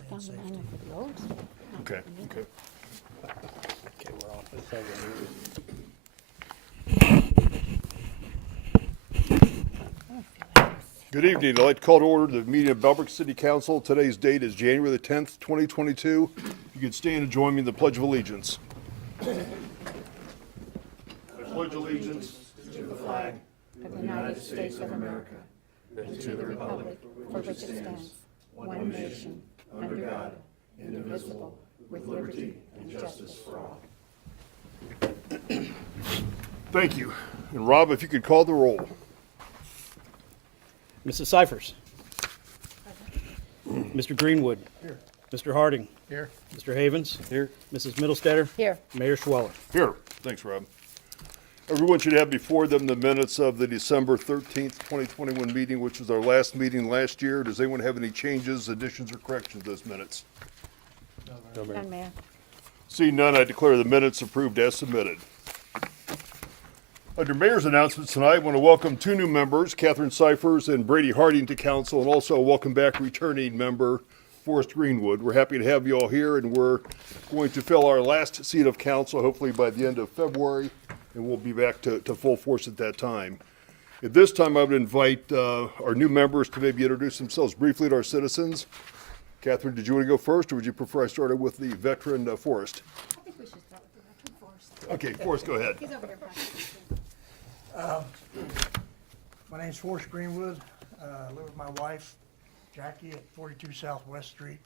and Found safety. mine for the old stuff. Okay, okay. Okay, we're off. Let's have Good evening. I'd like to call to order the meeting of Bellbrook City Council. Today's date is January the 10th, 2022. You can stand and join me in the Pledge of Allegiance. I pledge allegiance to the flag Of the United States of America, and to the republic for which it stands, one nation, under God, indivisible, with liberty and justice for all. Thank you. And Rob, if you could call the roll. Mrs. Cyphers. Mr. Greenwood. Here. Mr. Harding. Here. Mr. Havens. Here. Mrs. Middlestetter. Here. Mayor Schweller. Here. Thanks, Rob. Everyone should have before them the minutes of the December 13th, 2021 meeting, which was our last meeting last year. Does anyone have any changes, additions, or corrections to those minutes? None, Mayor. Seeing none, I declare the minutes approved as submitted. Under Mayor's announcements tonight, I want to welcome two new members, Catherine Cyphers and Brady Harding, to council, and also welcome back returning member Forrest Greenwood. We're happy to have you all here, and we're going to fill our last seat of council hopefully by the end of February, and we'll be back to full force at that time. At this time, I would invite our new members to maybe introduce themselves briefly to our citizens. Catherine, did you want to go first, or would you prefer I started with the veteran Forrest? I think we should start with the veteran first. Okay, Forrest, go ahead. He's over here practicing. My name's Forrest Greenwood. I live with my wife, Jackie, at 42 Southwest Street.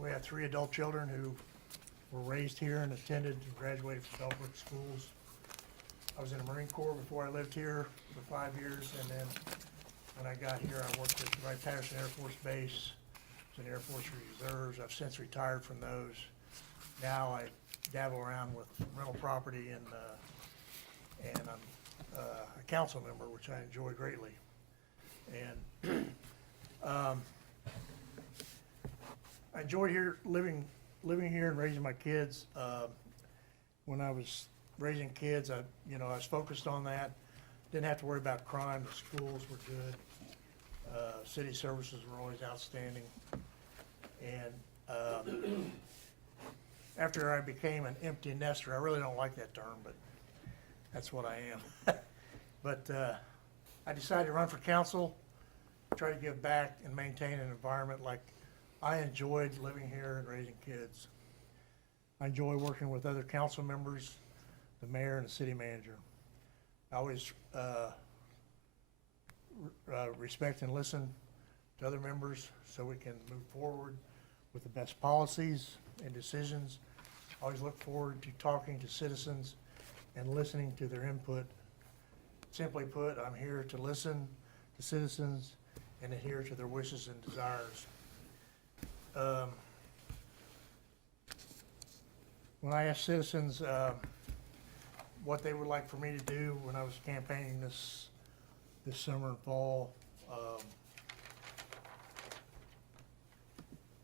We have 3 adult children who were raised here and attended and graduated from Bellbrook schools. I was in the Marine Corps before I lived here for 5 years, and then when I got here, I worked at Wright-Patterson Air Force Base, was in Air Force Reserves. I've since retired from those. Now I dabble around with rental property, and I'm a council member, which I enjoy greatly. And I enjoyed living here and raising my kids. When I was raising kids, I was focused on that. Didn't have to worry about crime. The schools were good. City services were always outstanding. And after I became an empty nester, I really don't like that term, but that's what I am. But I decided to run for council, try to give back and maintain an environment like I enjoyed living here and raising kids. I enjoy working with other council members, the mayor and the city manager. I always respect and listen to other members so we can move forward with the best policies and decisions. I always look forward to talking to citizens and listening to their input. Simply put, I'm here to listen to citizens and adhere to their wishes and desires. When I asked citizens what they would like for me to do when I was campaigning this summer and fall,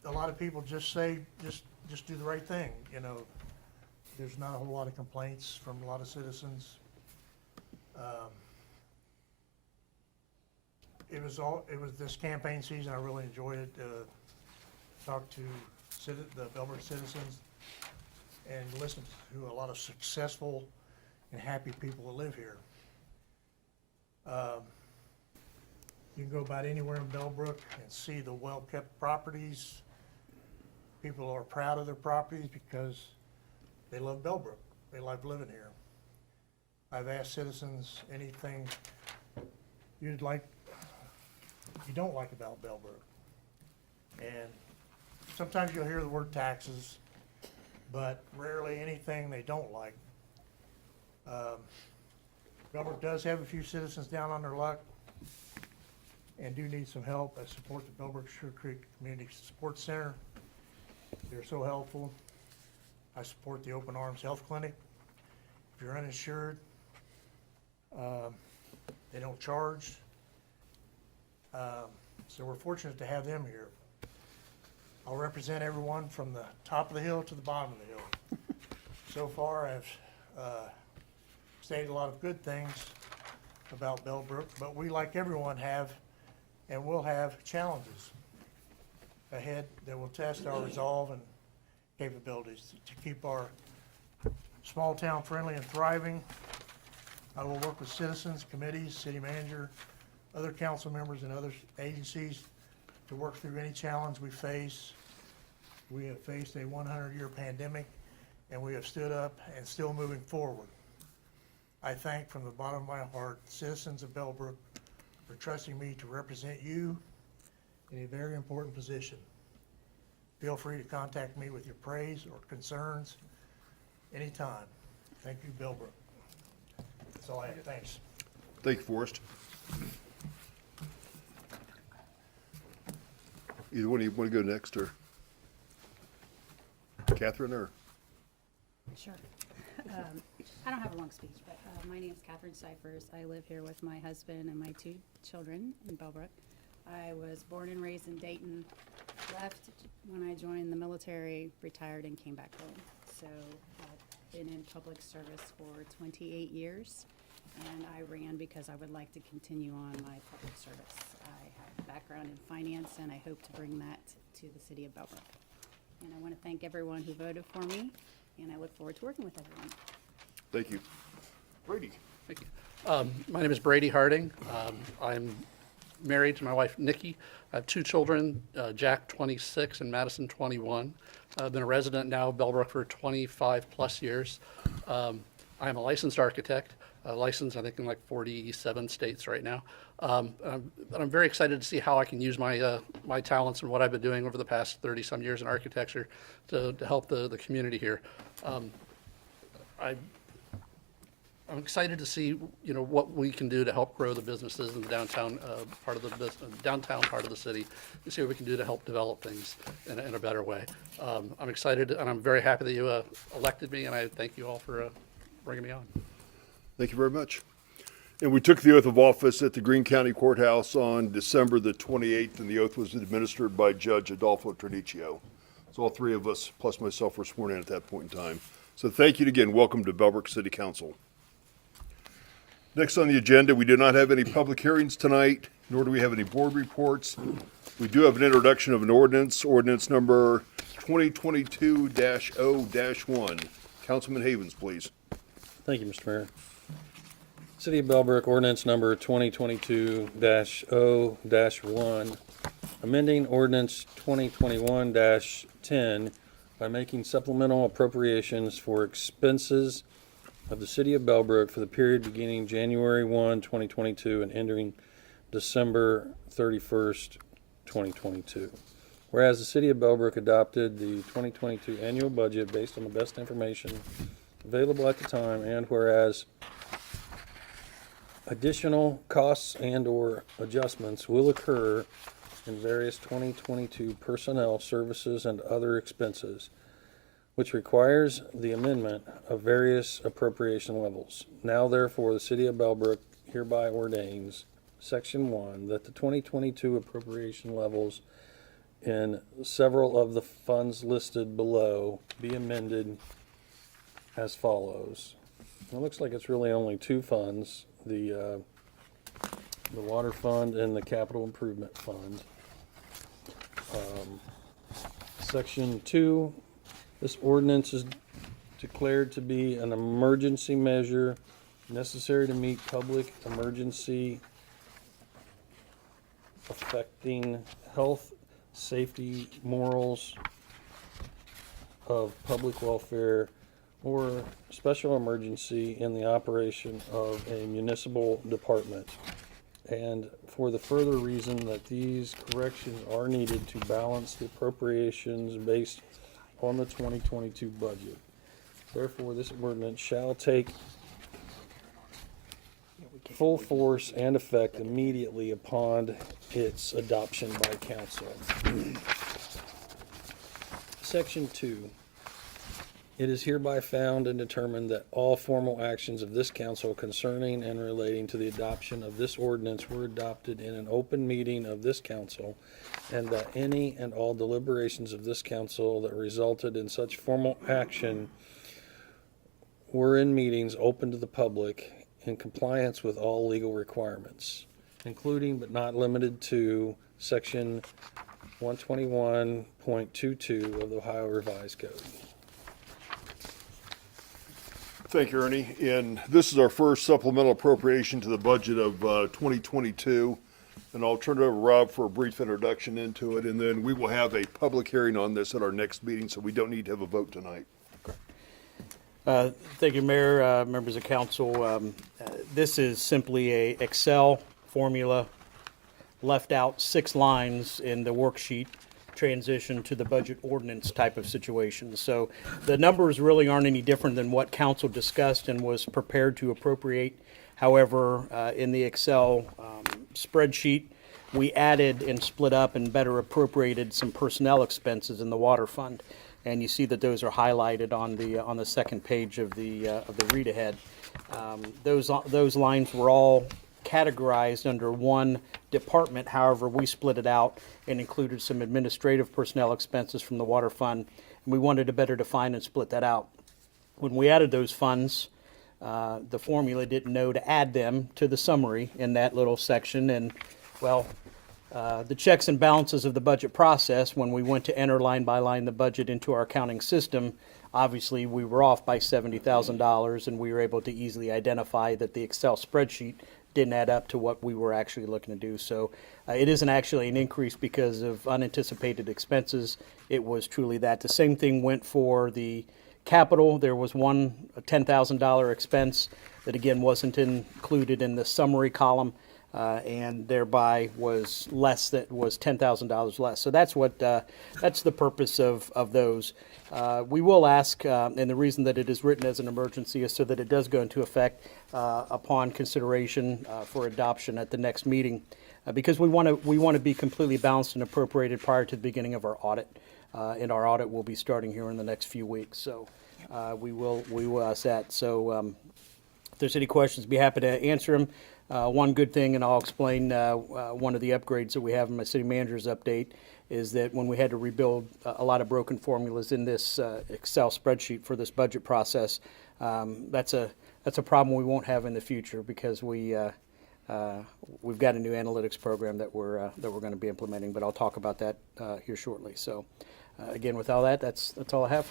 a lot of people just say, just do the right thing. There's not a whole lot of complaints from a lot of citizens. It was this campaign season, I really enjoyed it. Talked to the Bellbrook citizens and listened to a lot of successful and happy people that live here. You can go about anywhere in Bellbrook and see the well-kept properties. People are proud of their properties because they love Bellbrook. They like living here. I've asked citizens anything you don't like about Bellbrook. And sometimes you'll hear the word taxes, but rarely anything they don't like. Bellbrook does have a few citizens down on their luck and do need some help. I support the Bellbrook Sugar Creek Community Support Center. They're so helpful. I support the Open Arms Health Clinic. If you're uninsured, they don't charge. So we're fortunate to have them here. I'll represent everyone from the top of the hill to the bottom of the hill. So far, I've stated a lot of good things about Bellbrook, but we, like everyone, have and will have challenges. ahead that will test our resolve and capabilities to keep our small town friendly and thriving. I will work with citizens, committees, city manager, other council members and other agencies to work through any challenge we face. We have faced a 100-year pandemic and we have stood up and still moving forward. I thank from the bottom of my heart citizens of Bellbrook for trusting me to represent you in a very important position. Feel free to contact me with your praise or concerns anytime. Thank you, Bellbrook. That's all I have. Thanks. Thank you, Forrest. Either one of you want to go next, or Catherine, or? Sure. I don't have a long speech, but my name is Catherine Cyphers. I live here with my husband and my 2 children in Bellbrook. I was born and raised in Dayton, left when I joined the military, retired, and came back home. So I've been in public service for 28 years, and I ran because I would like to continue on my public service. I have a background in finance, and I hope to bring that to the city of Bellbrook. And I want to thank everyone who voted for me, and I look forward to working with everyone. Thank you. Brady. Thank you. My name is Brady Harding. I'm married to my wife, Nikki. I have 2 children, Jack, 26, and Madison, 21. I've been a resident now of Bellbrook for 25 plus years. I am a licensed architect, licensed I think in like 47 states right now. I'm very excited to see how I can use my my talents and what I've been doing over the past 30-some years in architecture to help the community here. I'm excited to see, what we can do to help grow the businesses in the downtown part of the city, and see what we can do to help develop things in a better way. I'm excited, and I'm very happy that you elected me, and I thank you all for bringing me on. Thank you very much. And we took the oath of office at the Greene County Courthouse on December the 28th, and the oath was administered by Judge Adolfo Trinicchio. So all 3 of us, plus myself, were sworn in at that point in time. So thank you again. Welcome to Bellbrook City Council. Next on the agenda, we do not have any public hearings tonight, nor do we have any board reports. We do have an introduction of an ordinance number 2022-0-1. Councilman Havens, please. Thank you, Mr. Mayor. City of Bellbrook ordinance number 2022-0-1, amending ordinance 2021-10 by making supplemental appropriations for expenses of the City of Bellbrook for the period beginning January 1, 2022 and ending December 31st, 2022. Whereas the City of Bellbrook adopted the 2022 annual budget based on the best information available at the time, and whereas additional costs and/or adjustments will occur in various 2022 personnel, services, and other expenses, which requires the amendment of various appropriation levels. Now therefore, the City of Bellbrook hereby ordains, Section 1, that the 2022 appropriation levels in several of the funds listed below be amended as follows. It looks like it's really only 2 funds, the water fund and the capital improvement fund. Section 2, this ordinance is declared to be an emergency measure necessary to meet public emergency affecting health, safety, morals of public welfare, or special emergency in the operation of a municipal department. And for the further reason that these corrections are needed to balance the appropriations based on the 2022 budget. Therefore, this ordinance shall take full force and effect immediately upon its adoption by council. Section 2. It is hereby found and determined that all formal actions of this council concerning and relating to the adoption of this ordinance were adopted in an open meeting of this council, and that any and all deliberations of this council that resulted in such formal action were in meetings open to the public in compliance with all legal requirements, including but not limited to Section 121.22 of the Ohio Revised Code. Thank you, Ernie. And this is our first supplemental appropriation to the budget of 2022. And I'll turn it over to Rob for a brief introduction into it, and then we will have a public hearing on this at our next meeting, so we don't need to have a vote tonight. Thank you, Mayor, members of council. This is simply a Excel formula, left out 6 lines in the worksheet, transition to the budget ordinance type of situation. So the numbers really aren't any different than what council discussed and was prepared to appropriate. However, in the Excel spreadsheet, we added and split up and better appropriated some personnel expenses in the water fund. And you see that those are highlighted on the second page of the read ahead. Those lines were all categorized under one department. However, we split it out and included some administrative personnel expenses from the water fund. And we wanted to better define and split that out. When we added those funds, the formula didn't know to add them to the summary in that little section. And, well, the checks and balances of the budget process, when we went to enter line by line the budget into our accounting system, obviously we were off by $70,000, and we were able to easily identify that the Excel spreadsheet didn't add up to what we were actually looking to do. So it isn't actually an increase because of unanticipated expenses. It was truly that. The same thing went for the capital. There was one $10,000 expense that, again, wasn't included in the summary column. And thereby was $10,000 less. So that's that's the purpose of those. We will ask, and the reason that it is written as an emergency is so that it does go into effect upon consideration for adoption at the next meeting, because we want to be completely balanced and appropriated prior to the beginning of our audit. And our audit will be starting here in the next few weeks. So we will ask that. So if there's any questions, be happy to answer them. One good thing, and I'll explain one of the upgrades that we have in my city manager's update, is that when we had to rebuild a lot of broken formulas in this Excel spreadsheet for this budget process, that's a problem we won't have in the future, because we've got a new analytics program that we're going to be implementing. But I'll talk about that here shortly. So again, with all that, that's all I have.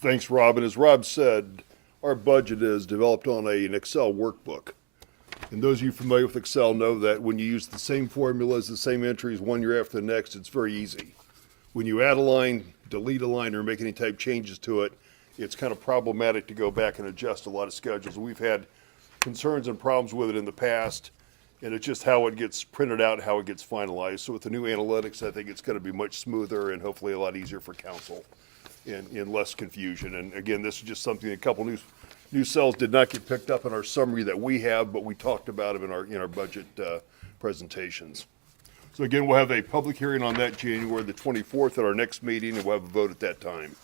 Thanks, Rob. And as Rob said, our budget is developed on an Excel workbook. And those of you familiar with Excel know that when you use the same formulas, the same entries one year after the next, it's very easy. When you add a line, delete a line, or make any type changes to it, it's kind of problematic to go back and adjust a lot of schedules. We've had concerns and problems with it in the past, and it's just how it gets printed out, how it gets finalized. So with the new analytics, I think it's going to be much smoother and hopefully a lot easier for council and less confusion. And again, this is just something, a couple new cells did not get picked up in our summary that we have, but we talked about them in our budget presentations. So again, we'll have a public hearing on that January the 24th at our next meeting, and we'll have a vote at that time.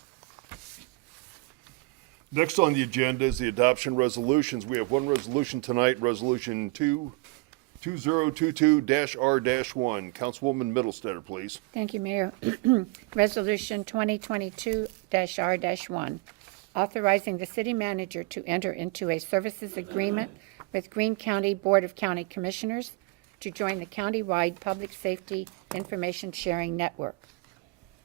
Next on the agenda is the adoption resolutions. We have one resolution tonight, Resolution 2022-R-1. Councilwoman Middlestetter, please. Thank you, Mayor. Resolution 2022-R-1, authorizing the city manager to enter into a services agreement with Greene County Board of County Commissioners to join the countywide Public Safety Information Sharing Network.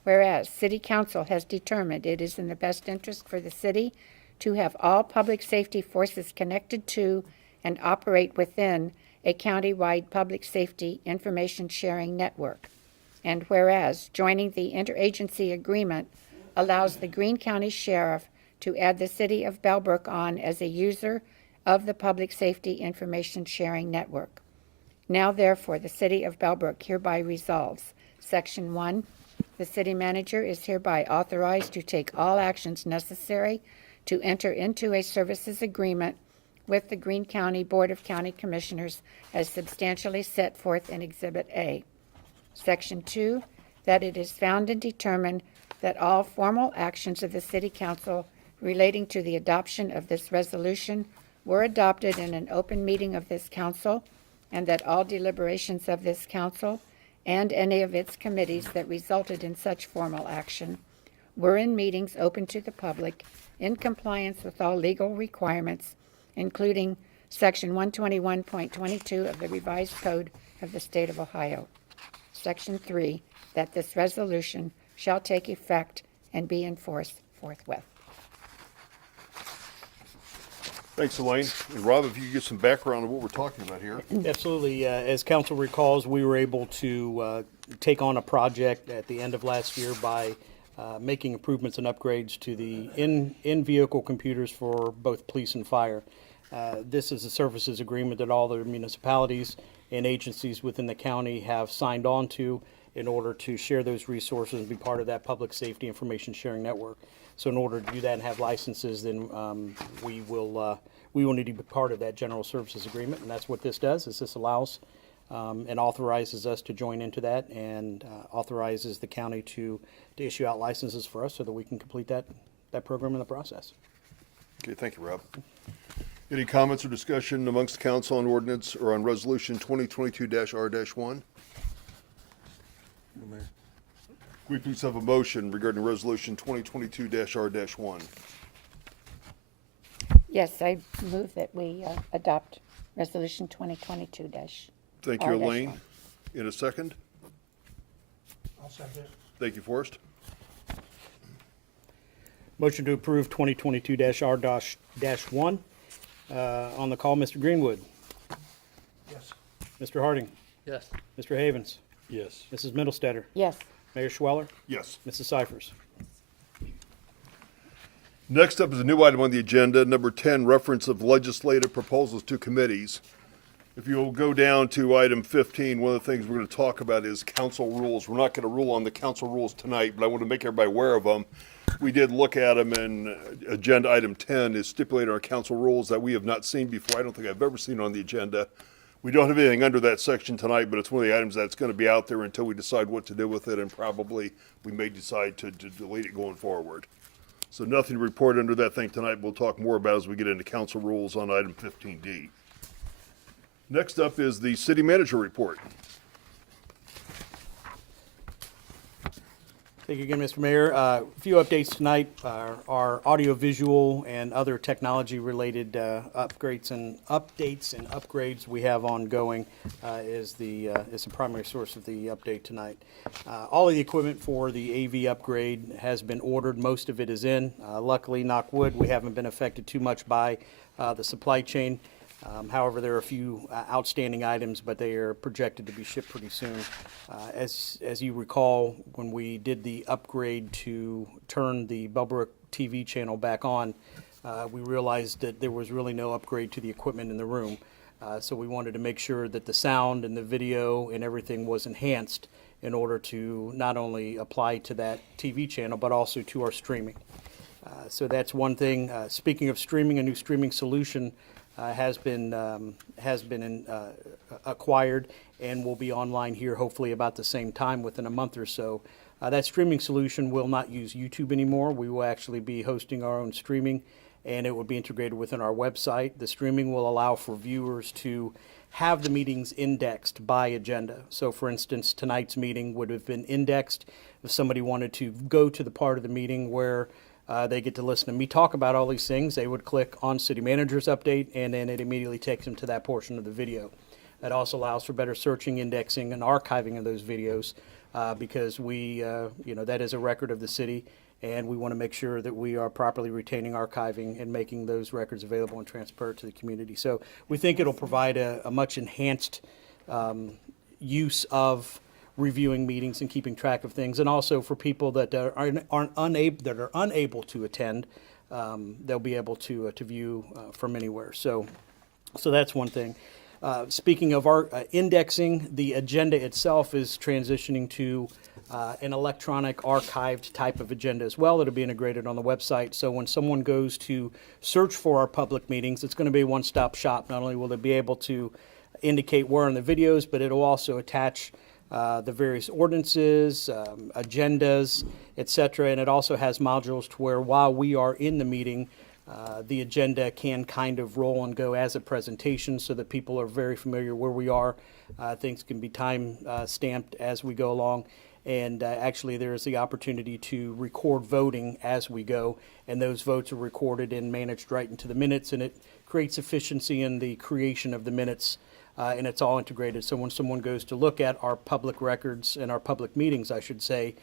Whereas City Council has determined it is in the best interest for the city to have all public safety forces connected to and operate within a countywide public safety information sharing network. And whereas joining the interagency agreement allows the Greene County Sheriff to add the City of Bellbrook on as a user of the Public Safety Information Sharing Network. Now therefore, the City of Bellbrook hereby resolves, Section 1, the city manager is hereby authorized to take all actions necessary to enter into a services agreement with the Greene County Board of County Commissioners as substantially set forth in Exhibit A. Section 2, that it is found and determined that all formal actions of the City Council relating to the adoption of this resolution were adopted in an open meeting of this council, and that all deliberations of this council and any of its committees that resulted in such formal action were in meetings open to the public in compliance with all legal requirements, including Section 121.22 of the Revised Code of the State of Ohio. Section 3, that this resolution shall take effect and be enforced forthwith. Thanks, Elaine. And Rob, if you could give some background on what we're talking about here. Absolutely. As council recalls, we were able to take on a project at the end of last year by making improvements and upgrades to the in-vehicle computers for both police and fire. This is a services agreement that all the municipalities and agencies within the county have signed on to in order to share those resources and be part of that public safety information sharing network. So in order to do that and have licenses, then we will need to be part of that general services agreement, and that's what this does. Is this allows and authorizes us to join into that, and authorizes the county to issue out licenses for us so that we can complete that program in the process. Okay, thank you, Rob. Any comments or discussion amongst the council on ordinance or on resolution 2022-R-1? We please have a motion regarding resolution 2022-R-1. Yes, I move that we adopt Resolution 2022 Thank you, Elaine. In a second. I'll second it. Thank you, Forrest. Motion to approve 2022-R-1. On the call, Mr. Greenwood, Yes. Mr. Harding, Yes. Mr. Havens, Yes. Mrs. Middlestetter, Yes. Mayor Schweller, Yes. Mrs. Cyphers. Next up is a new item on the agenda, number 10, reference of legislative proposals to committees. If you'll go down to item 15, one of the things we're going to talk about is council rules. We're not going to rule on the council rules tonight, but I want to make everybody aware of them. We did look at them, and agenda item 10 is stipulated our council rules that we have not seen before. I don't think I've ever seen on the agenda. We don't have anything under that section tonight, but it's one of the items that's going to be out there until we decide what to do with it, and probably we may decide to delete it going forward. So nothing to report under that thing tonight. We'll talk more about as we get into council rules on item 15D. Next up is the city manager report. Thank you again, Mr. Mayor. A few updates tonight. Our audio-visual and other technology-related updates and upgrades we have ongoing is the primary source of the update tonight. All of the equipment for the AV upgrade has been ordered. Most of it is in. Luckily, knock wood, we haven't been affected too much by the supply chain. However, there are a few outstanding items, but they are projected to be shipped pretty soon. As you recall, when we did the upgrade to turn the Bellbrook TV channel back on, we realized that there was really no upgrade to the equipment in the room. So we wanted to make sure that the sound and the video and everything was enhanced in order to not only apply to that TV channel, but also to our streaming. So that's one thing. Speaking of streaming, a new streaming solution has been acquired and will be online here hopefully about the same time within a month or so. That streaming solution will not use YouTube anymore. We will actually be hosting our own streaming, and it will be integrated within our website. The streaming will allow for viewers to have the meetings indexed by agenda. So for instance, tonight's meeting would have been indexed. If somebody wanted to go to the part of the meeting where they get to listen to me talk about all these things, they would click on City Manager's update, and then it immediately takes them to that portion of the video. That also allows for better searching, indexing, and archiving of those videos because that is a record of the city, and we want to make sure that we are properly retaining, archiving, and making those records available and transparent to the community. So we think it'll provide a much enhanced use of reviewing meetings and keeping track of things, and also for people that are unable to attend, they'll be able to view from anywhere. So that's one thing. Speaking of our indexing, the agenda itself is transitioning to an electronic archived type of agenda as well that'll be integrated on the website. So when someone goes to search for our public meetings, it's going to be a one-stop shop. Not only will they be able to indicate where in the videos, but it'll also attach the various ordinances, agendas, etc. And it also has modules to where while we are in the meeting, the agenda can kind of roll and go as a presentation so that people are very familiar where we are. Things can be time stamped as we go along. And actually there is the opportunity to record voting as we go. And those votes are recorded and managed right into the minutes. And it creates efficiency in the creation of the minutes and it's all integrated. So when someone goes to look at our public records and our public meetings, I should say,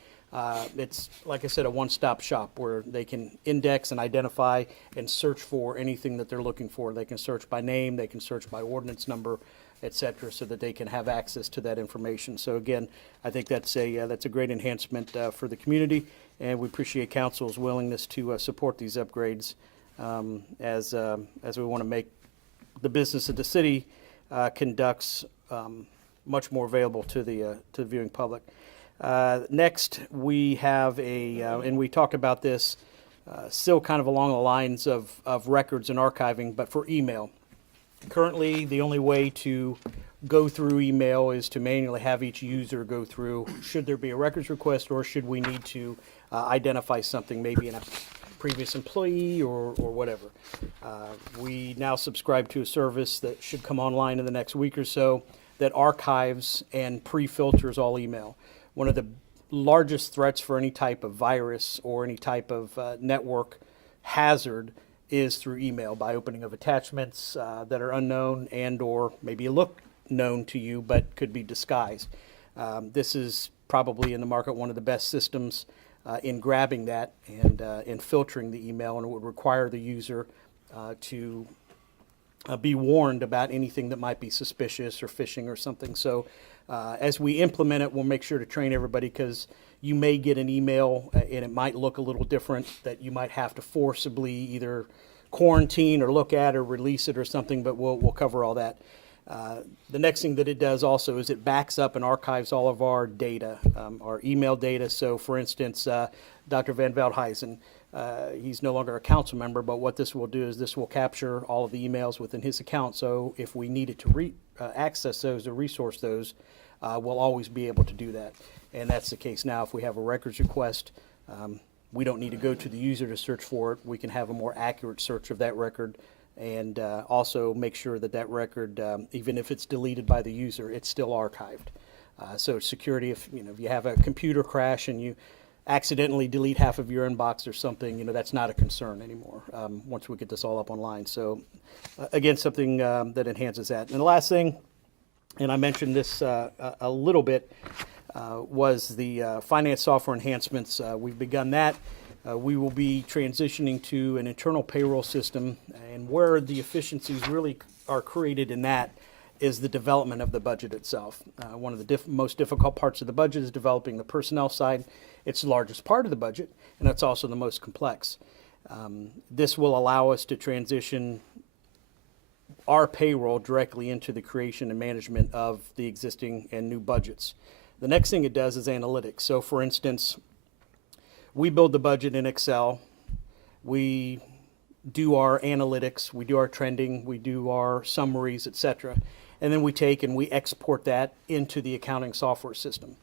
it's, like I said, a one-stop shop where they can index and identify and search for anything that they're looking for. They can search by name, they can search by ordinance number, et cetera, so that they can have access to that information. So again, I think that's a great enhancement for the community, and we appreciate council's willingness to support these upgrades as we want to make the business that the city conducts much more available to the viewing public. Next, we have and we talked about this, still kind of along the lines of records and archiving, but for email. Currently, the only way to go through email is to manually have each user go through, should there be a records request, or should we need to identify something, maybe in a previous employee or whatever. We now subscribe to a service that should come online in the next week or so that archives and pre-filters all email. One of the largest threats for any type of virus or any type of network hazard is through email, by opening of attachments that are unknown and or maybe look known to you but could be disguised. This is probably in the market one of the best systems in grabbing that and in filtering the email, and it would require the user to be warned about anything that might be suspicious or phishing or something. So as we implement it, we'll make sure to train everybody, because you may get an email and it might look a little different, that you might have to forcibly either quarantine or look at or release it or something, but we'll cover all that. The next thing that it does also is it backs up and archives all of our data, our email data. So for instance, Dr. Van Veldhuizen, he's no longer a council member, but what this will do is this will capture all of the emails within his account. So if we needed to access those or resource those, we'll always be able to do that. And that's the case now. If we have a records request, we don't need to go to the user to search for it. We can have a more accurate search of that record, and also make sure that that record, even if it's deleted by the user, it's still archived. So security, if you have a computer crash and you accidentally delete half of your inbox or something, that's not a concern anymore once we get this all up online. So again, something that enhances that. And the last thing, and I mentioned this a little bit, was the finance software enhancements. We've begun that. We will be transitioning to an internal payroll system, and where the efficiencies really are created in that is the development of the budget itself. One of the most difficult parts of the budget is developing the personnel side. It's the largest part of the budget, and it's also the most complex. This will allow us to transition our payroll directly into the creation and management of the existing and new budgets. The next thing it does is analytics. So for instance, we build the budget in Excel. We do our analytics, we do our trending, we do our summaries, etc. And then we take and we export that into the accounting software system.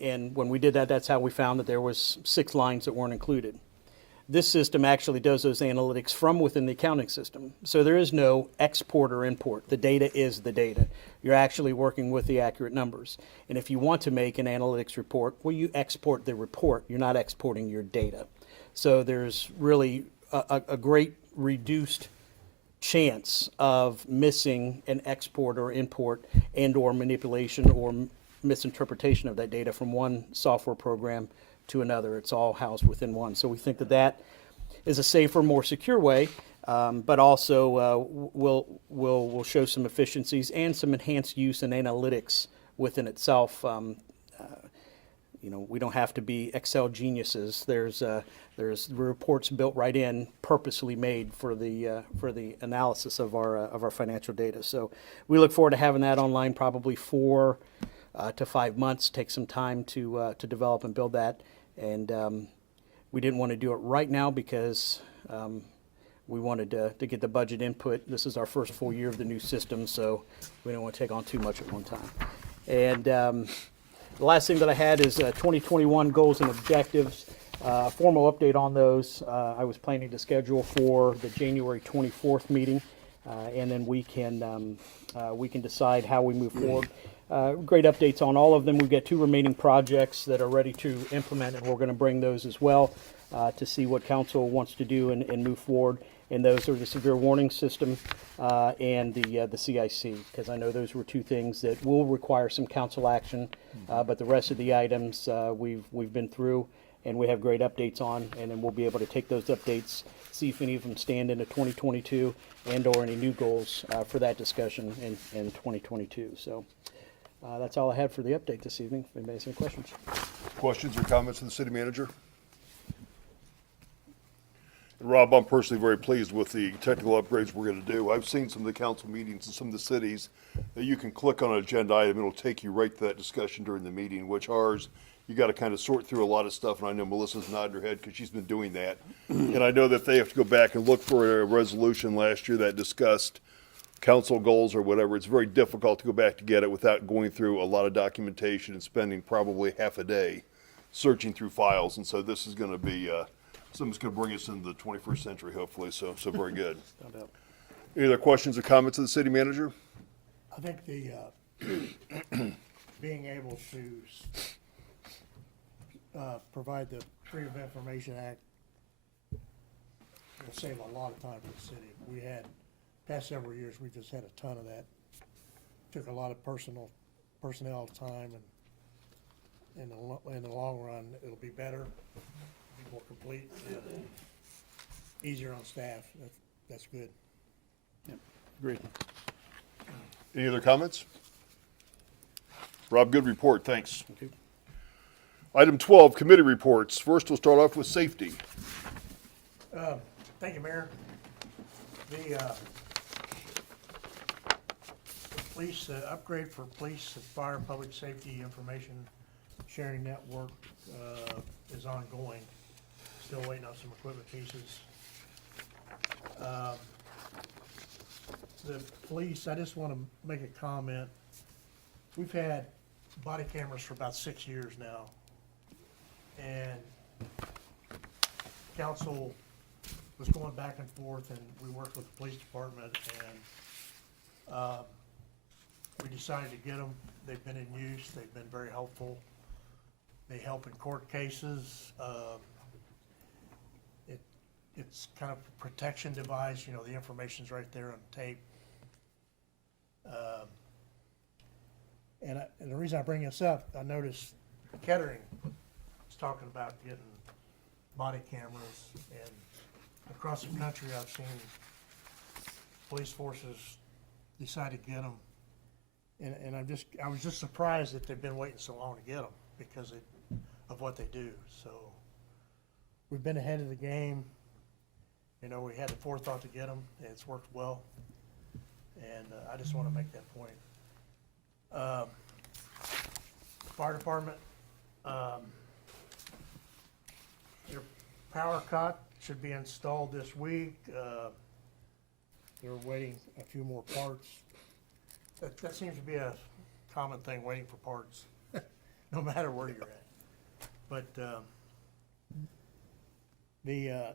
And when we did that, that's how we found that there was 6 lines that weren't included. This system actually does those analytics from within the accounting system. So there is no export or import. The data is the data. You're actually working with the accurate numbers. And if you want to make an analytics report, well, you export the report. You're not exporting your data. So there's really a great reduced chance of missing an export or import and or manipulation or misinterpretation of that data from one software program to another. It's all housed within one. So we think that that is a safer, more secure way, but also will show some efficiencies and some enhanced use and analytics within itself. We don't have to be Excel geniuses. There's reports built right in, purposely made for the analysis of our financial data. So we look forward to having that online, probably 4 to 5 months. Take some time to develop and build that. And we didn't want to do it right now because we wanted to get the budget input. This is our first full year of the new system, so we don't want to take on too much at one time. And the last thing that I had is 2021 goals and objectives. Formal update on those. I was planning to schedule for the January 24th meeting, and then we can decide how we move forward. Great updates on all of them. We've got 2 remaining projects that are ready to implement, and we're going to bring those as well to see what council wants to do and move forward. and those are the severe warning system and the CIC, because I know those were two things that will require some council action, but the rest of the items we've been through, and we have great updates on, and then we'll be able to take those updates, see if any of them stand into 2022, and/or any new goals for that discussion in 2022. So that's all I had for the update this evening. If anybody has any questions. Questions or comments of the city manager? And Rob, I'm personally very pleased with the technical upgrades we're going to do. I've seen some of the council meetings in some of the cities that you can click on an agenda item, it'll take you right to that discussion during the meeting, which ours, you got to kind of sort through a lot of stuff, and I know Melissa's nodding her head because she's been doing that. And I know that they have to go back and look for a resolution last year that discussed council goals or whatever. It's very difficult to go back to get it without going through a lot of documentation and spending probably half a day searching through files. And so this is going to be something that's going to bring us into the 21st century, hopefully. So very good. No doubt. Any other questions or comments of the city manager? I think the, being able to, provide the Freedom of Information Act will save a lot of time for the city. We had, past several years, we just had a ton of that. Took a lot of personnel time, and in the long run, it'll be better, be more complete, and easier on staff. That's good. Agreed. Any other comments? Rob, good report, thanks. Thank you. Item 12, committee reports. First, we'll start off with safety. Thank you, Mayor. The police, upgrade for police and fire public safety information sharing network is ongoing. Still waiting on some equipment pieces. The police, I just want to make a comment. We've had body cameras for about 6 years now. And council was going back and forth, and we worked with the police department, and we decided to get them. They've been in use. They've been very helpful. They help in court cases. It's kind of a protection device. You know, the information's right there on tape. And the reason I bring this up, I noticed Kettering was talking about getting body cameras, and across the country I've seen police forces decide to get them. And I was just surprised that they've been waiting so long to get them because of what they do. So we've been ahead of the game. You know, we had the forethought to get them, and it's worked well. And I just want to make that point. Fire department, your power cot should be installed this week. They're waiting a few more parts. That seems to be a common thing, waiting for parts, no matter where you're at. But the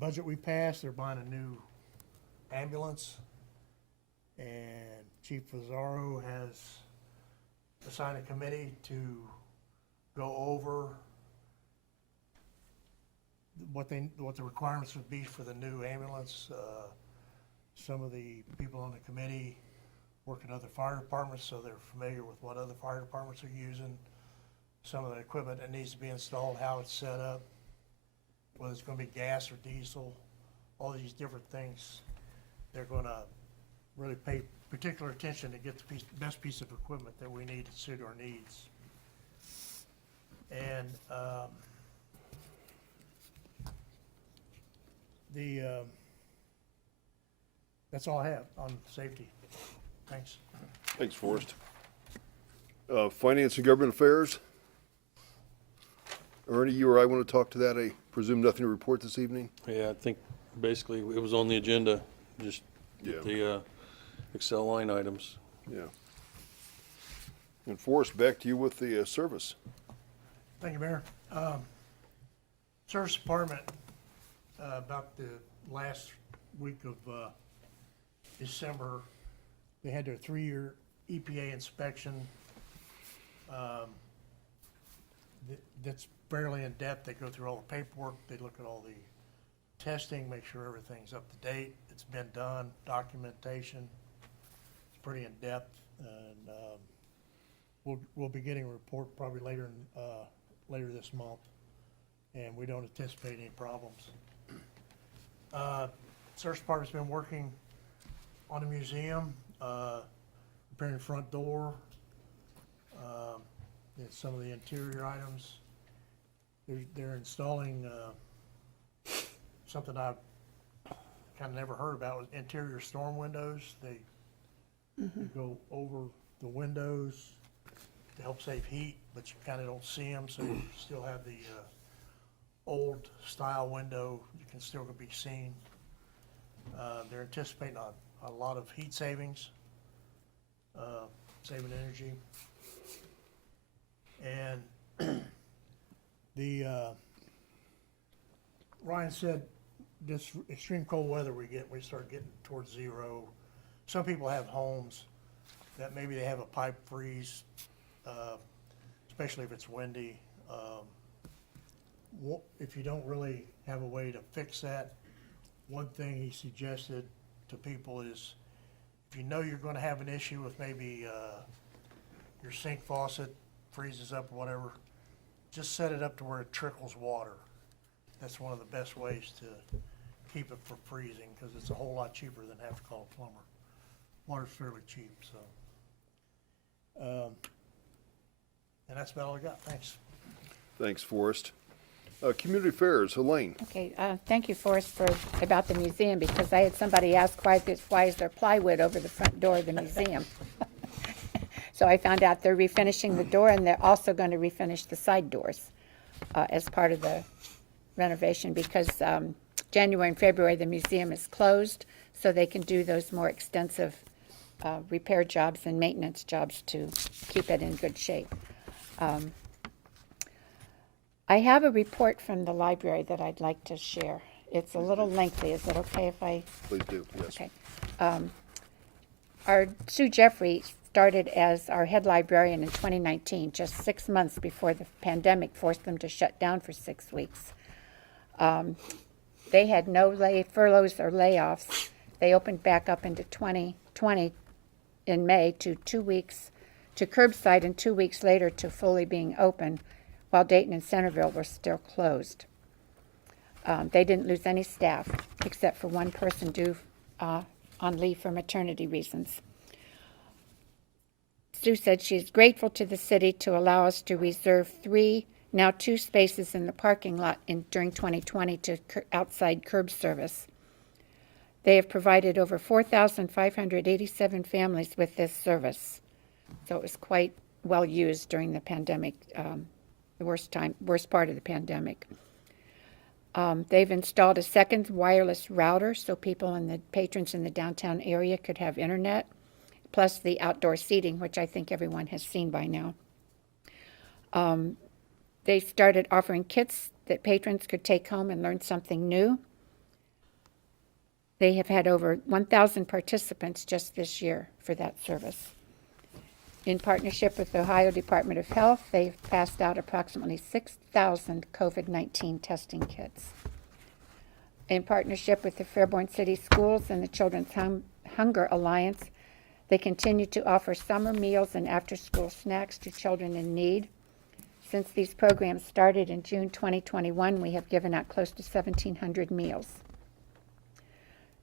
budget we passed, they're buying a new ambulance, and Chief Fazzaro has assigned a committee to go over what the requirements would be for the new ambulance. Some of the people on the committee work in other fire departments, so they're familiar with what other fire departments are using, some of the equipment that needs to be installed, how it's set up, whether it's going to be gas or diesel, all these different things. They're going to really pay particular attention to get the best piece of equipment that we need to suit our needs. And that's all I have on safety. Thanks. Thanks, Forrest. Finance and Government Affairs. Ernie, you or I want to talk to that? I presume nothing to report this evening? Yeah, I think basically it was on the agenda, just Yeah. the Excel line items. Yeah. And Forrest, back to you with the service. Thank you, Mayor. Service Department, about the last week of December, they had their 3-year EPA inspection. That's fairly in-depth. They go through all the paperwork. They look at all the testing, make sure everything's up to date, it's been done, documentation. It's pretty in-depth, and we'll be getting a report probably later this month, and we don't anticipate any problems. Search department's been working on the museum, repairing the front door, and some of the interior items. They're installing something I've kind of never heard about, was interior storm windows. They go over the windows to help save heat, but you kind of don't see them, so you still have the old style window. You can still be seen. They're anticipating a lot of heat savings, saving energy. And Ryan said this extreme cold weather we start getting towards zero. Some people have homes that maybe they have a pipe freeze, especially if it's windy. If you don't really have a way to fix that, one thing he suggested to people is, if you know you're going to have an issue with maybe your sink faucet freezes up or whatever, just set it up to where it trickles water. That's one of the best ways to keep it from freezing, because it's a whole lot cheaper than have to call a plumber. Water's fairly cheap, so. And that's about all I got. Thanks. Thanks, Forrest. Community Affairs, Elaine. Okay, thank you, Forrest, about the museum, because I had somebody ask why is there plywood over the front door of the museum? So I found out they're refinishing the door, and they're also going to refinish the side doors as part of the renovation, because January and February the museum is closed, so they can do those more extensive repair jobs and maintenance jobs to keep it in good shape. I have a report from the library that I'd like to share. It's a little lengthy. Is it okay if I? Please do, yes. Okay. Our Sue Jeffrey started as our head librarian in 2019, just 6 months before the pandemic forced them to shut down for 6 weeks. They had no furloughs or layoffs. They opened back up into 2020 in May to 2 weeks to curbside, and 2 weeks later to fully being open, while Dayton and Centerville were still closed. They didn't lose any staff except for one person due on leave for maternity reasons. Sue said she is grateful to the city to allow us to reserve 2 spaces in the parking lot during 2020 to outside curb service. They have provided over 4,587 families with this service. So it was quite well used during the pandemic, the worst part of the pandemic. They've installed a second wireless router so people and the patrons in the downtown area could have internet, plus the outdoor seating, which I think everyone has seen by now. They started offering kits that patrons could take home and learn something new. They have had over 1,000 participants just this year for that service. In partnership with the Ohio Department of Health, they've passed out approximately 6,000 COVID-19 testing kits. In partnership with the Fairborn City Schools and the Children's Hunger Alliance, they continue to offer summer meals and after-school snacks to children in need. Since these programs started in June 2021, we have given out close to 1,700 meals.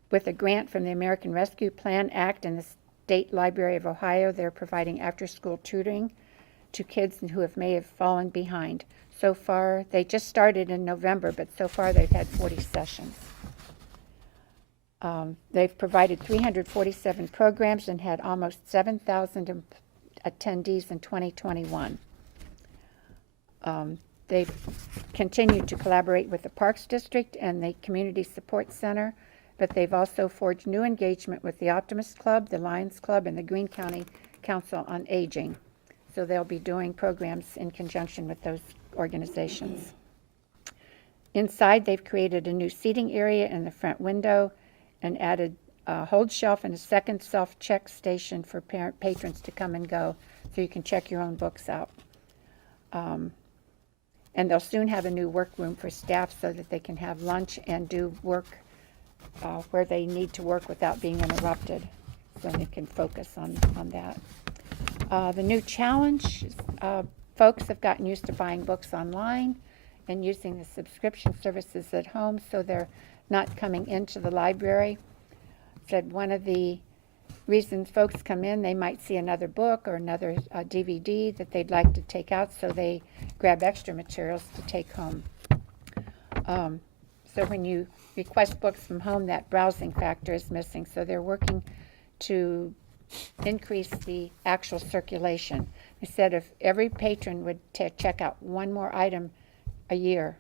With a grant from the American Rescue Plan Act and the State Library of Ohio, they're providing after-school tutoring to kids who may have fallen behind. So far, they just started in November, but so far they've had 40 sessions. They've provided 347 programs and had almost 7,000 attendees in 2021. They've continued to collaborate with the Parks District and the Community Support Center, but they've also forged new engagement with the Optimist Club, the Lions Club, and the Greene County Council on Aging. So they'll be doing programs in conjunction with those organizations. Inside, they've created a new seating area in the front window and added a hold shelf and a second self-check station for patrons to come and go, so you can check your own books out. And they'll soon have a new workroom for staff so that they can have lunch and do work where they need to work without being interrupted, so they can focus on that. The new challenge, folks have gotten used to buying books online and using the subscription services at home, so they're not coming into the library. Said one of the reasons folks come in, they might see another book or another DVD that they'd like to take out, so they grab extra materials to take home. So when you request books from home, that browsing factor is missing, so they're working to increase the actual circulation. They said if every patron would check out one more item a year,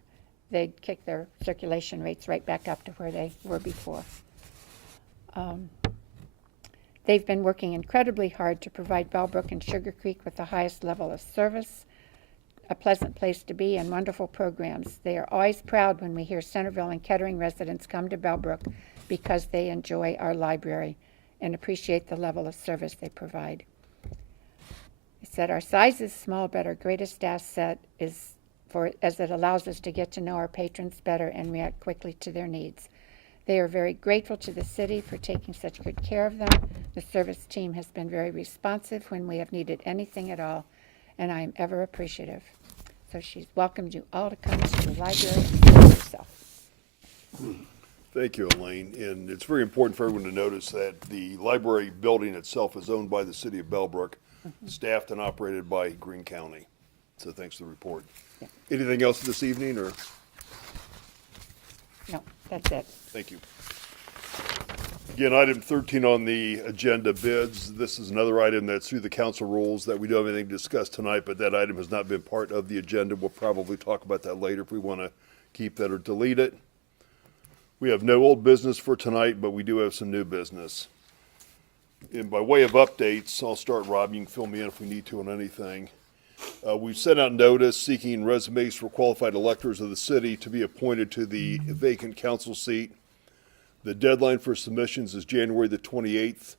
they'd kick their circulation rates right back up to where they were before. They've been working incredibly hard to provide Bellbrook and Sugar Creek with the highest level of service, a pleasant place to be, and wonderful programs. They are always proud when we hear Centerville and Kettering residents come to Bellbrook because they enjoy our library and appreciate the level of service they provide. They said our size is small, but our greatest asset is as it allows us to get to know our patrons better and react quickly to their needs. They are very grateful to the city for taking such good care of them. The service team has been very responsive when we have needed anything at all, and I am ever appreciative. So she's welcomed you all to come to the library and see for yourself. Thank you, Elaine. And it's very important for everyone to notice that the library building itself is owned by the City of Bellbrook, staffed and operated by Greene County. So thanks for the report. Yeah. Anything else this evening, or? No, that's it. Thank you. Again, item 13 on the agenda, bids. This is another item that's through the council rules that we don't have anything to discuss tonight, but that item has not been part of the agenda. We'll probably talk about that later if we want to keep that or delete it. We have no old business for tonight, but we do have some new business. And by way of updates, I'll start, Rob. You can fill me in if we need to on anything. We've sent out notice seeking resumes for qualified electors of the city to be appointed to the vacant council seat. The deadline for submissions is January the 28th.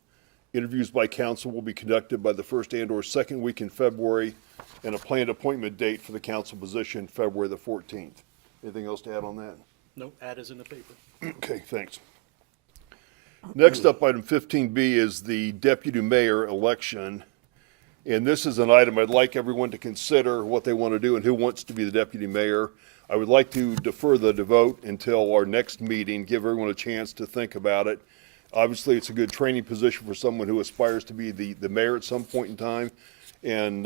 Interviews by council will be conducted by the first and or second week in February, and a planned appointment date for the council position, February the 14th. Anything else to add on that? No, ad is in the paper. Okay, thanks. Next up, item 15B is the deputy mayor election. And this is an item I'd like everyone to consider what they want to do and who wants to be the deputy mayor. I would like to defer the vote until our next meeting, give everyone a chance to think about it. Obviously, it's a good training position for someone who aspires to be the mayor at some point in time. And,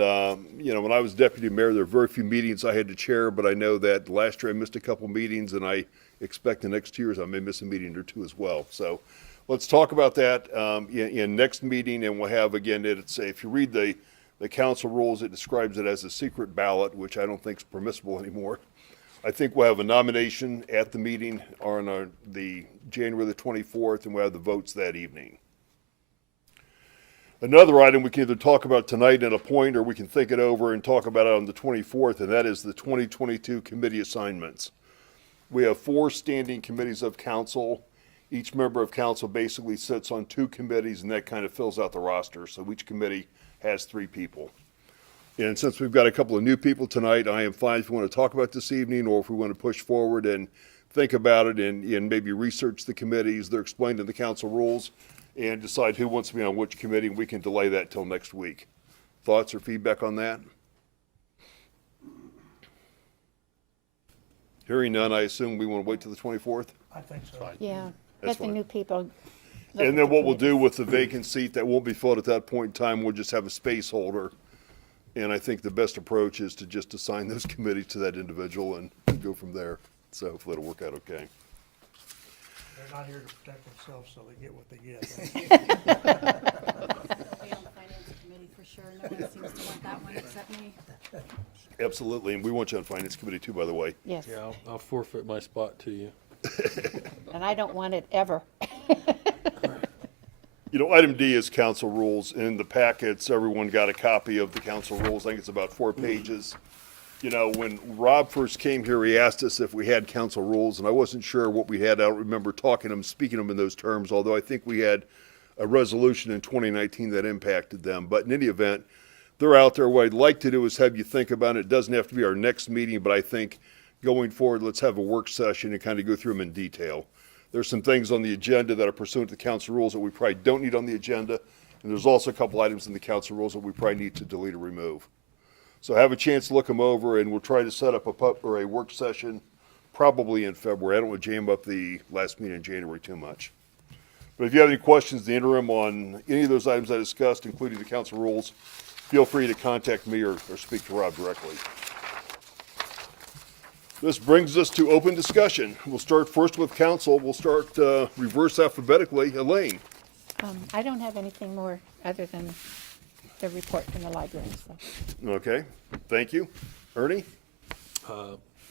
you know, when I was deputy mayor, there were very few meetings I had to chair, but I know that last year I missed a couple meetings, and I expect the next 2 years I may miss a meeting or two as well. So let's talk about that in next meeting, and we'll have, again, if you read the council rules, it describes it as a secret ballot, which I don't think is permissible anymore. I think we'll have a nomination at the meeting on the January the 24th, and we'll have the votes that evening. Another item we can either talk about tonight and appoint, or we can think it over and talk about it on the 24th, and that is the 2022 committee assignments. We have 4 standing committees of council. Each member of council basically sits on 2 committees, and that kind of fills out the roster. So each committee has 3 people. And since we've got a couple of new people tonight, I am fine if we want to talk about this evening, or if we want to push forward and think about it and maybe research the committees. They're explained in the council rules, and decide who wants to be on which committee, and we can delay that till next week. Thoughts or feedback on that? Hearing none, I assume we want to wait till the 24th? I think so. Yeah, That's get the fine. new people. look And at then the what we'll do committees. with the vacant seat that won't be filled at that point in time, we'll just have a space holder. And I think the best approach is to just assign those committees to that individual and go from there. So hopefully it'll work out okay. They're not here to protect themselves, so they get what they get. Be on the finance committee for sure. No one seems to want that one except me. Absolutely, and we want you on finance committee too, by the way. Yes, Yeah, I'll forfeit my spot to you. and I don't want it ever. You know, item D is council rules. In the packets, everyone got a copy of the council rules. I think it's about 4 pages. You know, when Rob first came here, he asked us if we had council rules, and I wasn't sure what we had. I don't remember talking to him, speaking to him in those terms, although I think we had a resolution in 2019 that impacted them. But in any event, they're out there. What I'd like to do is have you think about it. It doesn't have to be our next meeting, but I think going forward, let's have a work session and kind of go through them in detail. There's some things on the agenda that are pursuant to the council rules that we probably don't need on the agenda. And there's also a couple items in the council rules that we probably need to delete or remove. So have a chance to look them over, and we'll try to set up a work session probably in February. I don't want to jam up the last meeting in January too much. But if you have any questions in the interim on any of those items I discussed, including the council rules, feel free to contact me or speak to Rob directly. This brings us to open discussion. We'll start first with council. We'll start reverse alphabetically. Elaine. I don't have anything more other than the report from the library, so. Okay, thank you. Ernie?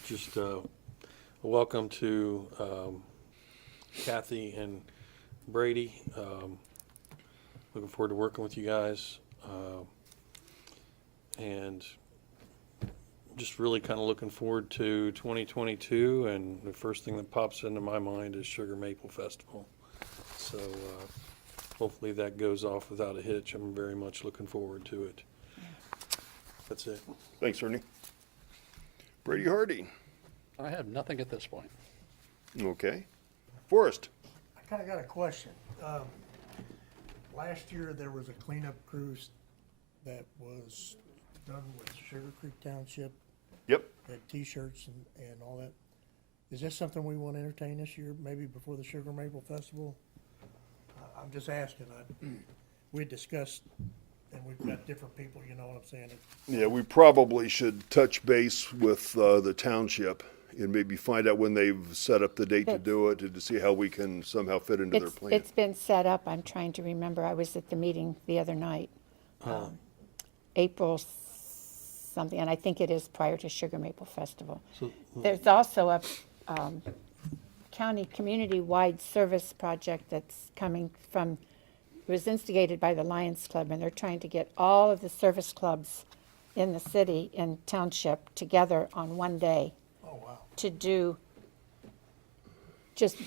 Just welcome to Kathy and Brady. Looking forward to working with you guys. And just really kind of looking forward to 2022, and the first thing that pops into my mind is Sugar Maple Festival. So hopefully that goes off without a hitch. I'm very much looking forward to it. That's it. Thanks, Ernie. Brady Harding. I have nothing at this point. Okay. Forrest. I kinda got a question. Last year, there was a cleanup cruise that was done with Sugar Creek Township, Yep. had T-shirts and all that. Is this something we wanna entertain this year, maybe before the Sugar Maple Festival? I'm just asking, we discussed, and we've got different people, you know what I'm saying? Yeah, we probably should touch base with the township and maybe find out when they've set up the date to do it and to see how we can somehow fit into their plan. It's been set up. I'm trying to remember. I was at the meeting the other night. April something, and I think it is prior to Sugar Maple Festival. So, There's also a county community-wide service project that's coming from, it was instigated by the Lions Club, and they're trying to get all of the service clubs in the city and township together on one day Oh, wow. to do just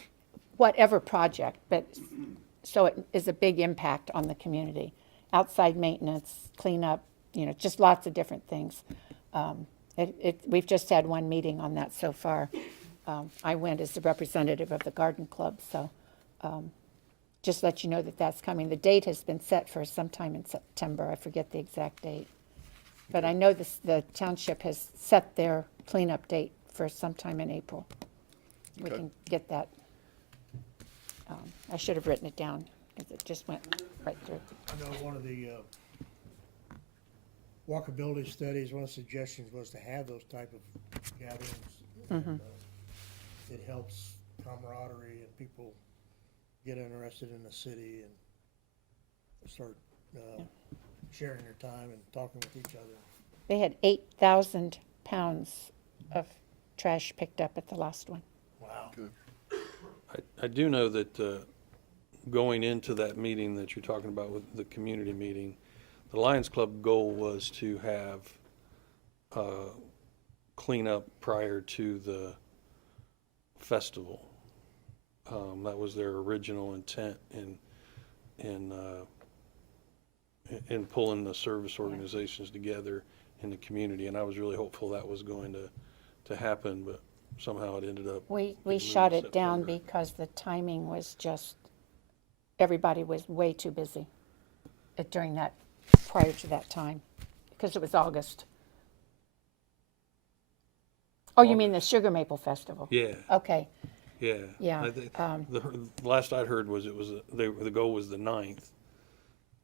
whatever project, but so it is a big impact on the community. Outside maintenance, cleanup, you know, just lots of different things. We've just had one meeting on that so far. I went as the representative of the garden club, so just let you know that that's coming. The date has been set for sometime in September. I forget the exact date. But I know the township has set their cleanup date for sometime in April. We Okay. can get that. I should have written it down because it just went right through. I know one of the walkability studies, one of the suggestions was to have those type of gatherings. And, it helps camaraderie and people get interested in the city and start sharing their time and talking with each other. They had 8,000 pounds of trash picked up at the last one. Wow. I do know that going into that meeting that you're talking about with the community meeting, the Lions Club goal was to have cleanup prior to the festival. That was their original intent in pulling the service organizations together in the community, and I was really hopeful that was going to happen, but somehow it ended up. We moved shot to it down September. because the timing was just, everybody was way too busy during that, prior to that time, because it was August. Oh, you mean the Sugar Maple Festival? Yeah, Okay, yeah. Yeah, I think the last I'd heard was the goal was the 9th.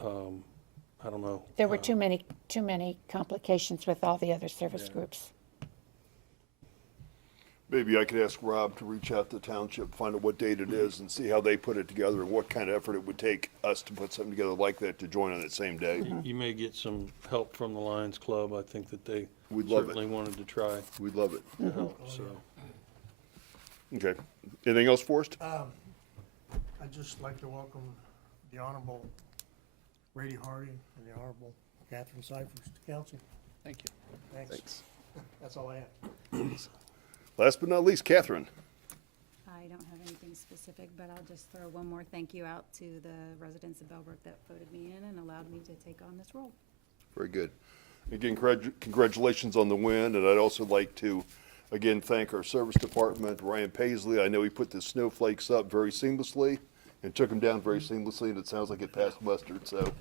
I don't know. there were too many complications with all the other service groups. Maybe I could ask Rob to reach out to the township, find out what date it is and see how they put it together and what kind of effort it would take us to put something together like that to join on that same day. You may get some help from the Lions Club. I think that they We'd love it. certainly wanted to try We'd love it. to help, so. Okay. Anything else, Forrest? I'd just like to welcome the Honorable Brady Harding and the Honorable Catherine Cyphers to council. Thank you. Thanks. That's all I have. Last but not least, Catherine. I don't have anything specific, but I'll just throw one more thank you out to the residents of Bellbrook that voted me in and allowed me to take on this role. Very good. Again, congratulations on the win, and I'd also like to, again, thank our service department, Ryan Paisley. I know he put the snowflakes up very seamlessly and took them down very seamlessly, and it sounds like it passed mustard, so.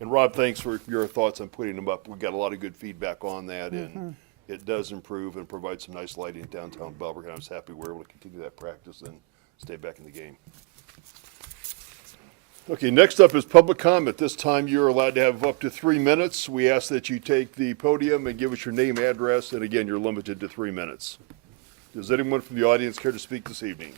And Rob, thanks for your thoughts on putting them up. We got a lot of good feedback on that, and it does improve and provide some nice lighting in downtown Bellbrook, and I was happy we were able to continue that practice and stay back in the game. Okay, next up is public comment. This time you're allowed to have up to 3 minutes. We ask that you take the podium and give us your name, address, and again, you're limited to 3 minutes. Does anyone from the audience care to speak this evening?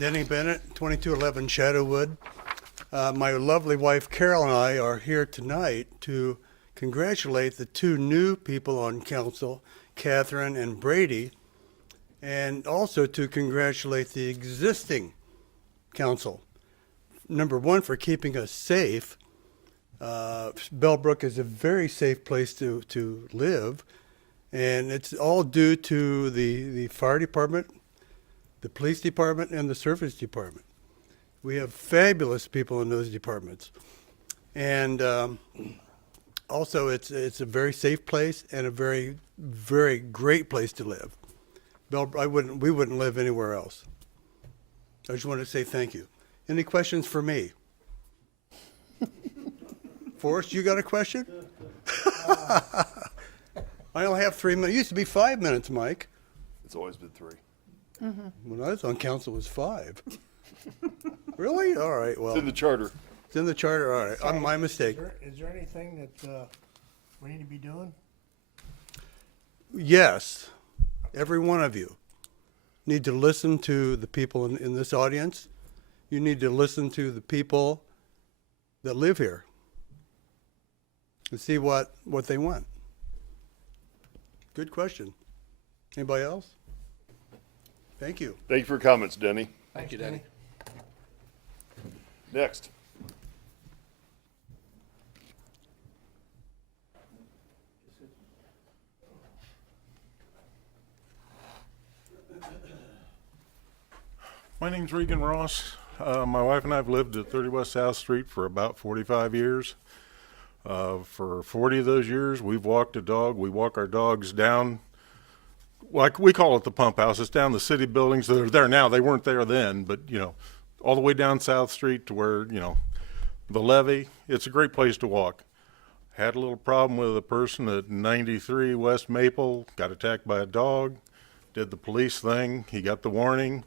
Denny Bennett, 2211 Shadowwood. My lovely wife Carol and I are here tonight to congratulate the two new people on council, Catherine and Brady, and also to congratulate the existing council. Number one, for keeping us safe. Bellbrook is a very safe place to live, and it's all due to the fire department, the police department, and the service department. We have fabulous people in those departments. And also, it's a very safe place and a very, very great place to live. We wouldn't live anywhere else. I just wanted to say thank you. Any questions for me? Forrest, you got a question? I only have 3 minutes. It used to be 5 minutes, Mike. It's always been 3. When I was on council, it was 5. Really? All right, well, It's in the charter. it's in the charter. All right, my mistake. Is there anything that we need to be doing? Yes, every one of you need to listen to the people in this audience. You need to listen to the people that live here and see what they want. Good question. Anybody else? Thank you. Thank you for your comments, Denny. Thank you, Denny. Next. My name's Regan Ross. My wife and I have lived at 30 West South Street for about 45 years. For 40 of those years, we've walked a dog. We walk our dogs down, like we call it the pump house. It's down the city buildings. They're there now. They weren't there then, but, you know, all the way down South Street to where, you know, the levee. It's a great place to walk. Had a little problem with a person at 93 West Maple, got attacked by a dog, did the police thing. He got the warning.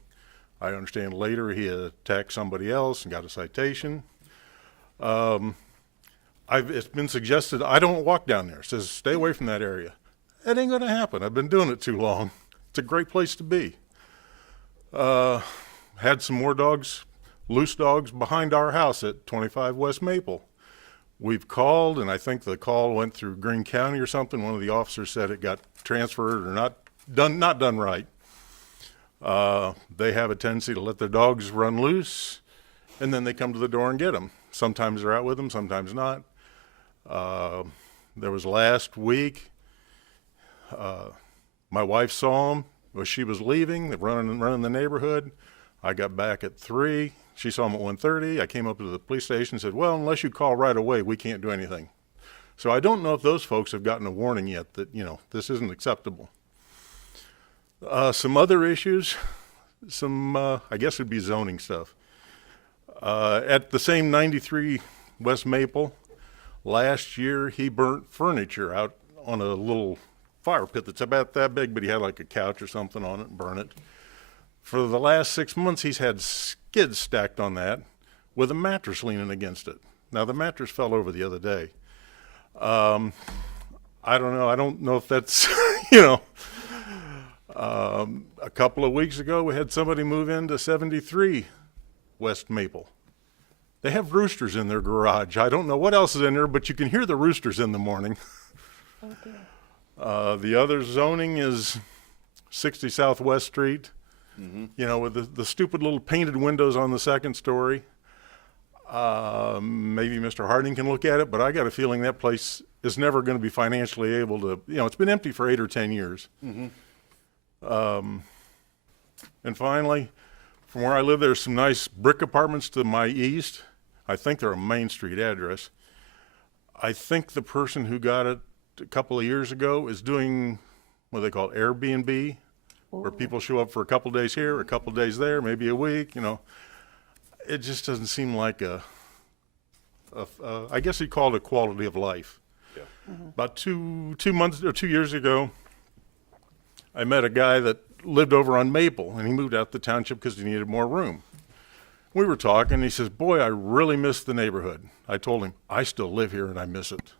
I understand later he attacked somebody else and got a citation. It's been suggested I don't walk down there. It says stay away from that area. That ain't going to happen. I've been doing it too long. It's a great place to be. Had some more dogs, loose dogs, behind our house at 25 West Maple. We've called, and I think the call went through Greene County or something. One of the officers said it got transferred or not done right. They have a tendency to let their dogs run loose, and then they come to the door and get them. Sometimes they're out with them, sometimes not. There was last week, my wife saw him as she was leaving, running the neighborhood. I got back at 3. She saw him at 1:30. I came up to the police station and said, well, unless you call right away, we can't do anything. So I don't know if those folks have gotten a warning yet that, you know, this isn't acceptable. Some other issues, I guess it'd be zoning stuff. At the same 93 West Maple, last year he burnt furniture out on a little fire pit that's about that big, but he had like a couch or something on it and burned it. For the last 6 months, he's had skids stacked on that with a mattress leaning against it. Now, the mattress fell over the other day. I don't know. I don't know if that's, you know. A couple of weeks ago, we had somebody move into 73 West Maple. They have roosters in their garage. I don't know what else is in there, but you can hear the roosters in the morning. Oh, dear. The other zoning is 60 Southwest Street. You know, with the stupid little painted windows on the second story. Maybe Mr. Harding can look at it, but I got a feeling that place is never going to be financially able to, you know, it's been empty for 8 or 10 years. And finally, from where I live, there's some nice brick apartments to my east. I think they're a Main Street address. I think the person who got it a couple of years ago is doing what they call Airbnb, where people show up for a couple days here, a couple days there, maybe a week, you know. It just doesn't seem like I guess you'd call it a quality of life. Yeah. About 2 months or 2 years ago, I met a guy that lived over on Maple, and he moved out the township because he needed more room. We were talking, and he says, boy, I really miss the neighborhood. I told him, I still live here, and I miss it.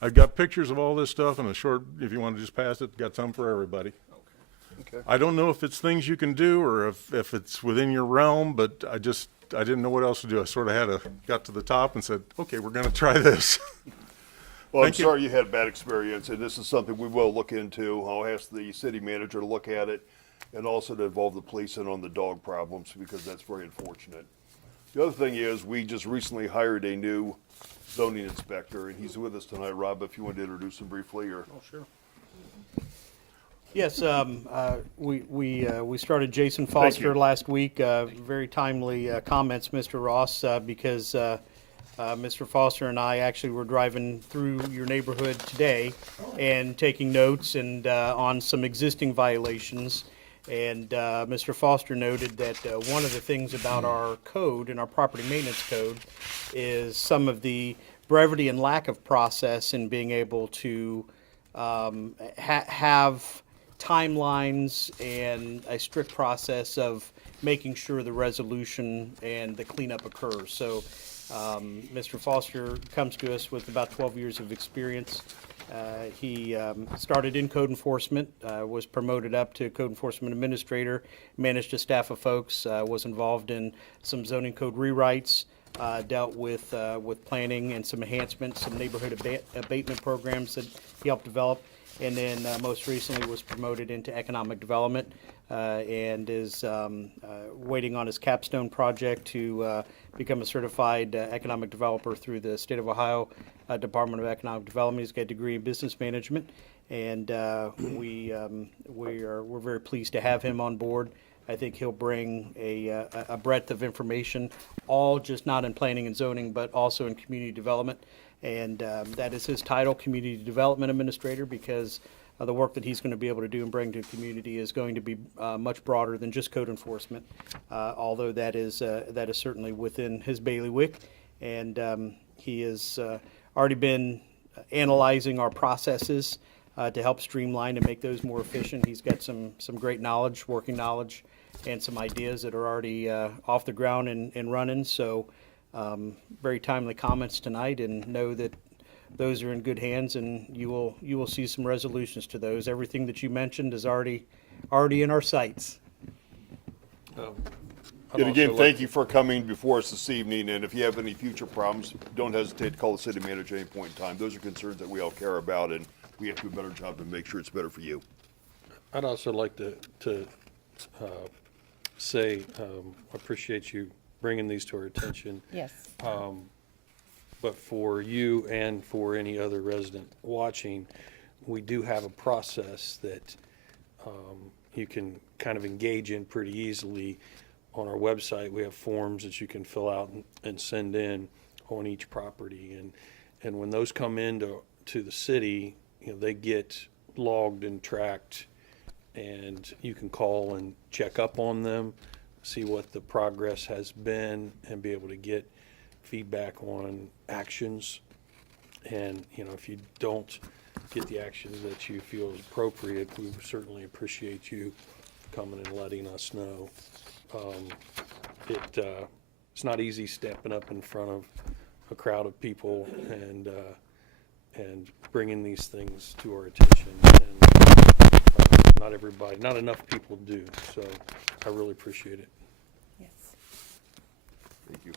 I've got pictures of all this stuff, and a short, if you want to just pass it, got some for everybody. Okay. I don't know if it's things you can do or if it's within your realm, but I didn't know what else to do. I sort of got to the top and said, okay, we're going to try this. Well, I'm Thank you. sorry you had a bad experience, and this is something we will look into. I'll ask the city manager to look at it, and also to involve the police in on the dog problems, because that's very unfortunate. The other thing is, we just recently hired a new zoning inspector, and he's with us tonight. Rob, if you want to introduce him briefly, or? Oh, sure. Yes, we started Jason Foster last week. Very timely comments, Mr. Ross, because Mr. Foster and I actually were driving through your neighborhood today and taking notes and on some existing violations. And Mr. Foster noted that one of the things about our code and our property maintenance code is some of the brevity and lack of process in being able to have timelines and a strict process of making sure the resolution and the cleanup occurs. So Mr. Foster comes to us with about 12 years of experience. He started in code enforcement, was promoted up to code enforcement administrator, managed a staff of folks, was involved in some zoning code rewrites, dealt with planning and some enhancements, some neighborhood abatement programs that he helped develop, and then most recently was promoted into economic development and is waiting on his capstone project to become a certified economic developer through the State of Ohio Department of Economic Development. He's got a degree in business management, and we're very pleased to have him on board. I think he'll bring a breadth of information, all just not in planning and zoning, but also in community development. And that is his title, Community Development Administrator, because the work that he's going to be able to do and bring to the community is going to be much broader than just code enforcement, although that is certainly within his bailiwick. And he has already been analyzing our processes to help streamline and make those more efficient. He's got some great knowledge, working knowledge, and some ideas that are already off the ground and running. So very timely comments tonight, and know that those are in good hands, and you will see some resolutions to those. Everything that you mentioned is already in our sights. And again, thank you for coming before us this evening, and if you have any future problems, don't hesitate to call the city manager at any point in time. Those are concerns that we all care about, and we have to do a better job to make sure it's better for you. I'd also like to say, appreciate you bringing these to our attention. Yes. But for you and for any other resident watching, we do have a process that you can kind of engage in pretty easily. On our website, we have forms that you can fill out and send in on each property. And when those come into the city, they get logged and tracked, and you can call and check up on them, see what the progress has been, and be able to get feedback on actions. And if you don't get the actions that you feel is appropriate, we certainly appreciate you coming and letting us know. It's not easy stepping up in front of a crowd of people and bringing these things to our attention. And not enough people do. So I really appreciate it. Yes. Thank you.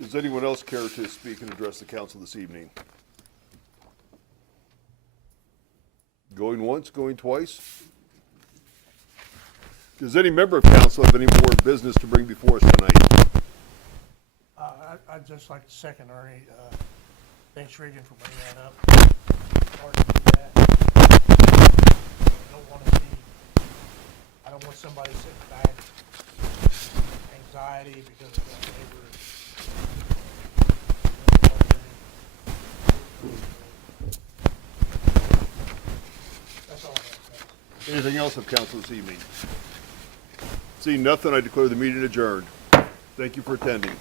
Does anyone else care to speak and address the council this evening? Going once, going twice? Does any member of council have any more business to bring before us tonight? I'd just like to second Ernie. Thanks, Regan, for bringing that up. Hard to do that. I don't want somebody sitting back and anxiety because of the neighbors. That's all I have. Anything else of council this evening? Seeing nothing, I declare the meeting adjourned. Thank you for attending.